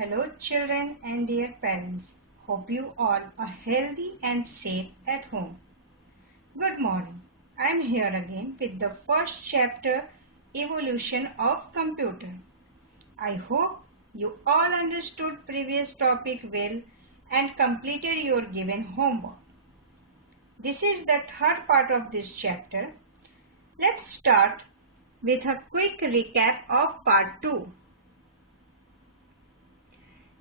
Hello children and dear parents. Hope you all are healthy and safe at home. Good morning. I am here again with the first chapter, Evolution of Computer. I hope you all understood previous topic well and completed your given homework. This is the third part of this chapter. Let's start with a quick recap of part 2.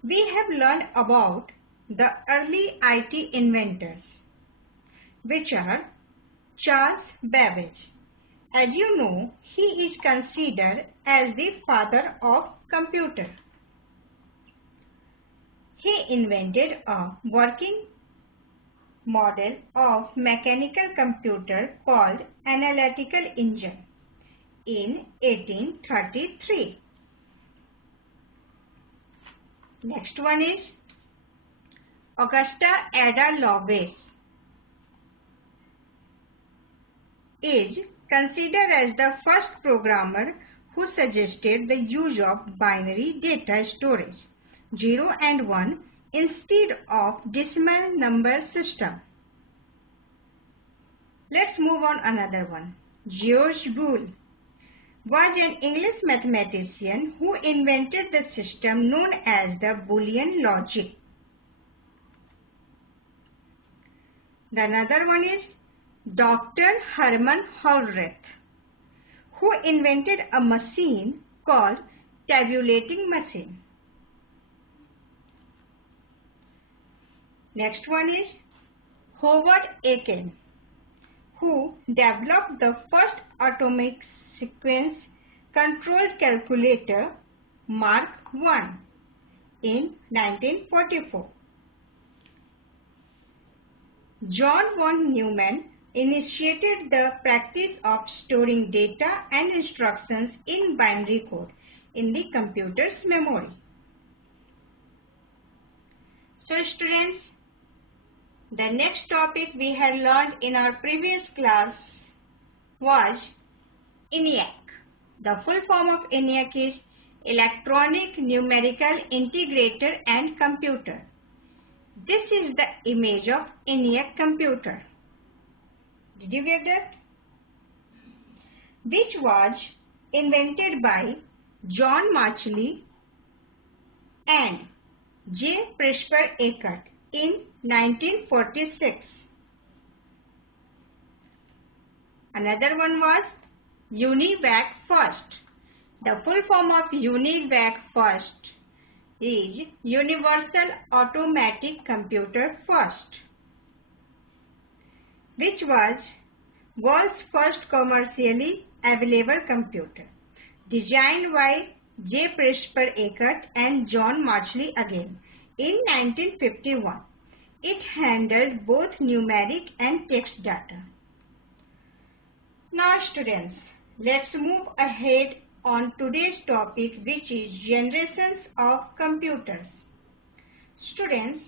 We have learned about the early IT inventors, which are Charles Babbage. As you know, he is considered as the father of computer. He invented a working model of mechanical computer called analytical engine in 1833. Next one is Augusta Ada Lovelace is considered as the first programmer who suggested the use of binary data storage 0 and 1 instead of decimal number system. Let's move on another one. George Boole was an English mathematician who invented the system known as the Boolean logic. The another one is Dr. Hermann Hollerith, who invented a machine called tabulating machine. Next one is Howard Aiken, who developed the first atomic sequence controlled calculator Mark I in 1944. John von Neumann initiated the practice of storing data and instructions in binary code in the computer's memory. So students, the next topic we had learned in our previous class was ENIAC. The full form of ENIAC is Electronic Numerical Integrator and Computer. This is the image of ENIAC computer. Did you get that? Which was invented by John Marchli and J. Presper Eckert in 1946. Another one was UNIVAC first. The full form of UNIVAC first is Universal Automatic Computer First, which was world's first commercially available computer, designed by J. Presper Eckert and John Marchli again in 1951. It handled both numeric and text data. Now students, let's move ahead on today's topic, which is generations of computers. Students,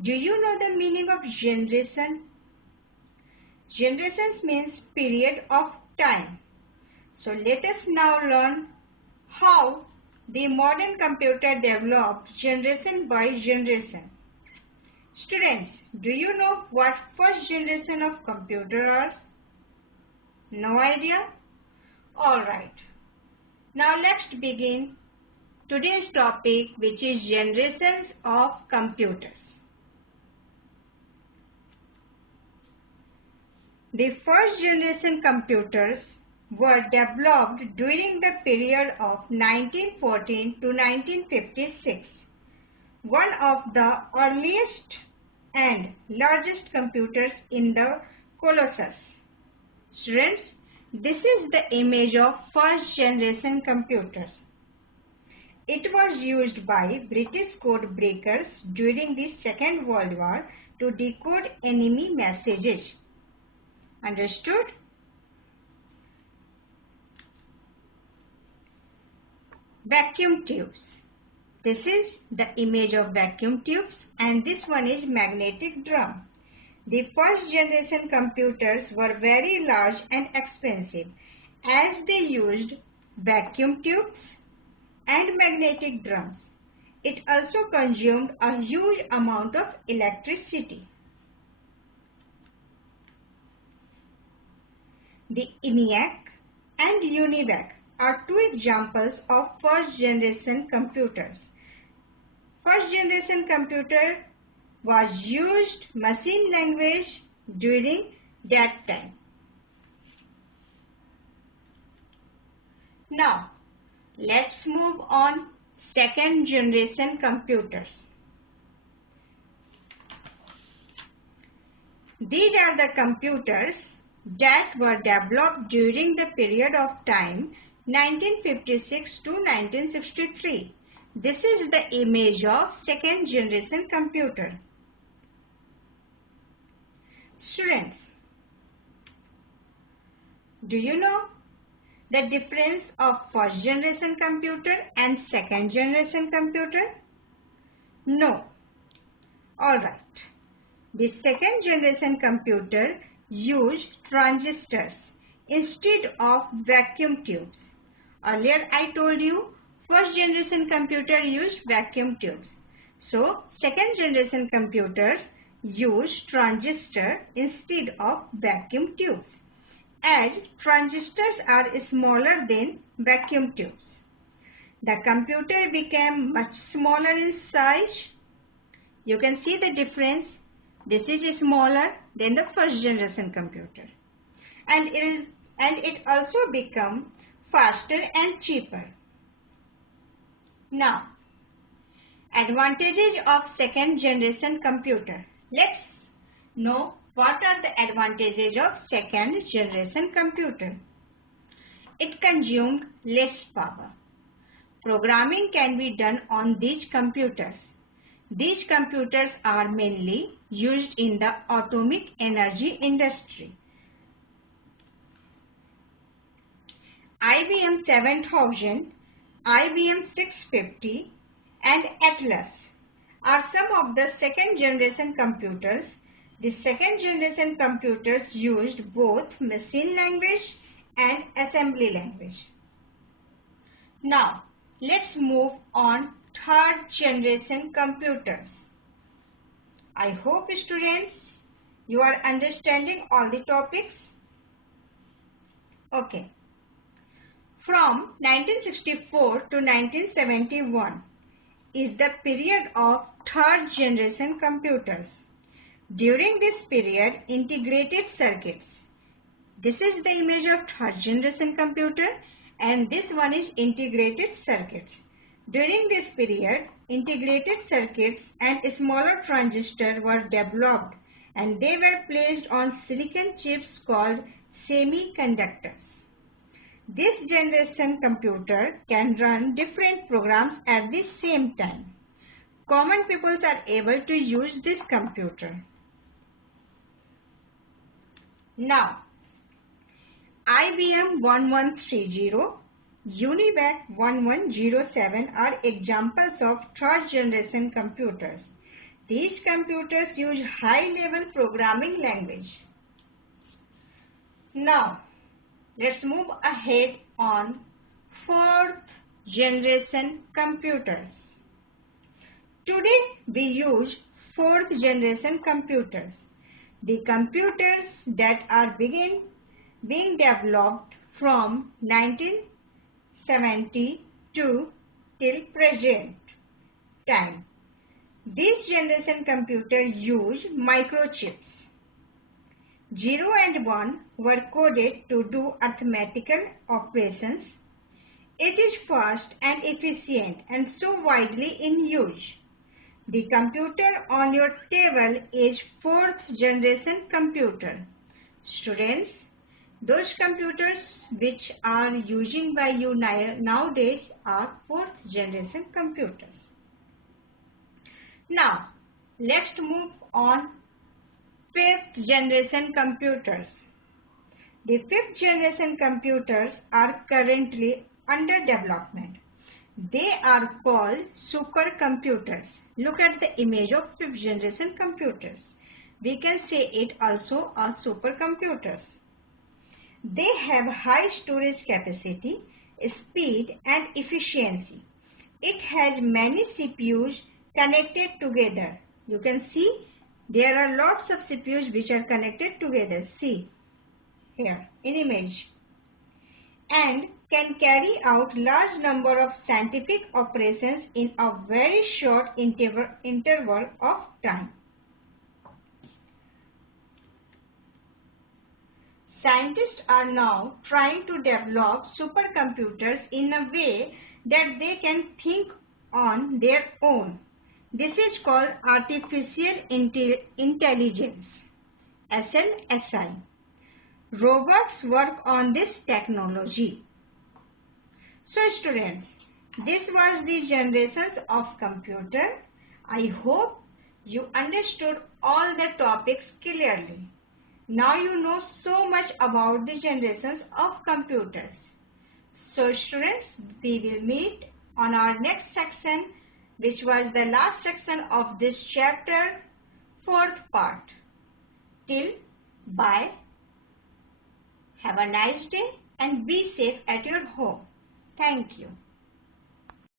do you know the meaning of generation? Generations means period of time. So let us now learn how the modern computer developed generation by generation. Students, do you know what first generation of computer are? No idea? Alright. Now let's begin today's topic, which is generations of computers. The first generation computers were developed during the period of 1914 to 1956. One of the earliest and largest computers in the Colossus. Students, this is the image of first generation computers. It was used by British code breakers during the Second World War to decode enemy messages. Understood? Vacuum tubes. This is the image of vacuum tubes, and this one is magnetic drum. The first generation computers were very large and expensive as they used vacuum tubes and magnetic drums. it also consumed a huge amount of electricity. The ENIAC and UNIVAC are two examples of first generation computers. First generation computer was used machine language during that time. Now, let's move on second generation computers. These are the computers that were developed during the period of time 1956 to 1963. This is the image of second generation computer. Students, do you know the difference of first generation computer and second generation computer? No. Alright. The second generation computer used transistors instead of vacuum tubes. Earlier I told you first generation computer used vacuum tubes. So second generation computers use transistor instead of vacuum tubes, as transistors are smaller than vacuum tubes. The computer became much smaller in size. You can see the difference. This is smaller than the first generation computer, and it also become faster and cheaper. Now, advantages of second generation computer. Let's know what are the advantages of second generation computer. It consumed less power. Programming can be done on these computers. These computers are mainly used in the atomic energy industry. IBM 7000, IBM 650 and Atlas are some of the second generation computers. The second generation computers used both machine language and assembly language. Now, let's move on third generation computers. I hope students you are understanding all the topics. Okay. From 1964 to 1971 is the period of third generation computers. During this period, integrated circuits. This is the image of third generation computer, and this one is integrated circuits. During this period, integrated circuits and smaller transistors were developed, and they were placed on silicon chips called semiconductors. This generation computer can run different programs at the same time. Common people are able to use this computer. Now, IBM 1130, UNIVAC 1107 are examples of third generation computers. These computers use high-level programming language. Now, let's move ahead on fourth generation computers. Today we use fourth generation computers. The computers that are being developed from 1972 till present time. This generation computer use microchips. 0 and 1 were coded to do arithmetical operations. It is fast and efficient and so widely in use. The computer on your table is fourth generation computer. Students, those computers which are using by you nowadays are fourth generation computers. Now, let's move on fifth generation computers. The fifth generation computers are currently under development. They are called supercomputers. Look at the image of fifth generation computers. We can say it also are supercomputers. They have high storage capacity, speed and efficiency. It has many CPUs connected together. You can see there are lots of CPUs which are connected together. See here in image. And can carry out large number of scientific operations in a very short interval of time. Scientists are now trying to develop supercomputers in a way that they can think on their own. This is called artificial intelligence, SLSI. Robots work on this technology. So students, this was the generations of computer. I hope you understood all the topics clearly. Now you know so much about the generations of computers. So students, we will meet on our next section, which was the last section of this chapter, 4th part. Till bye. Have a nice day and be safe at your home. Thank you.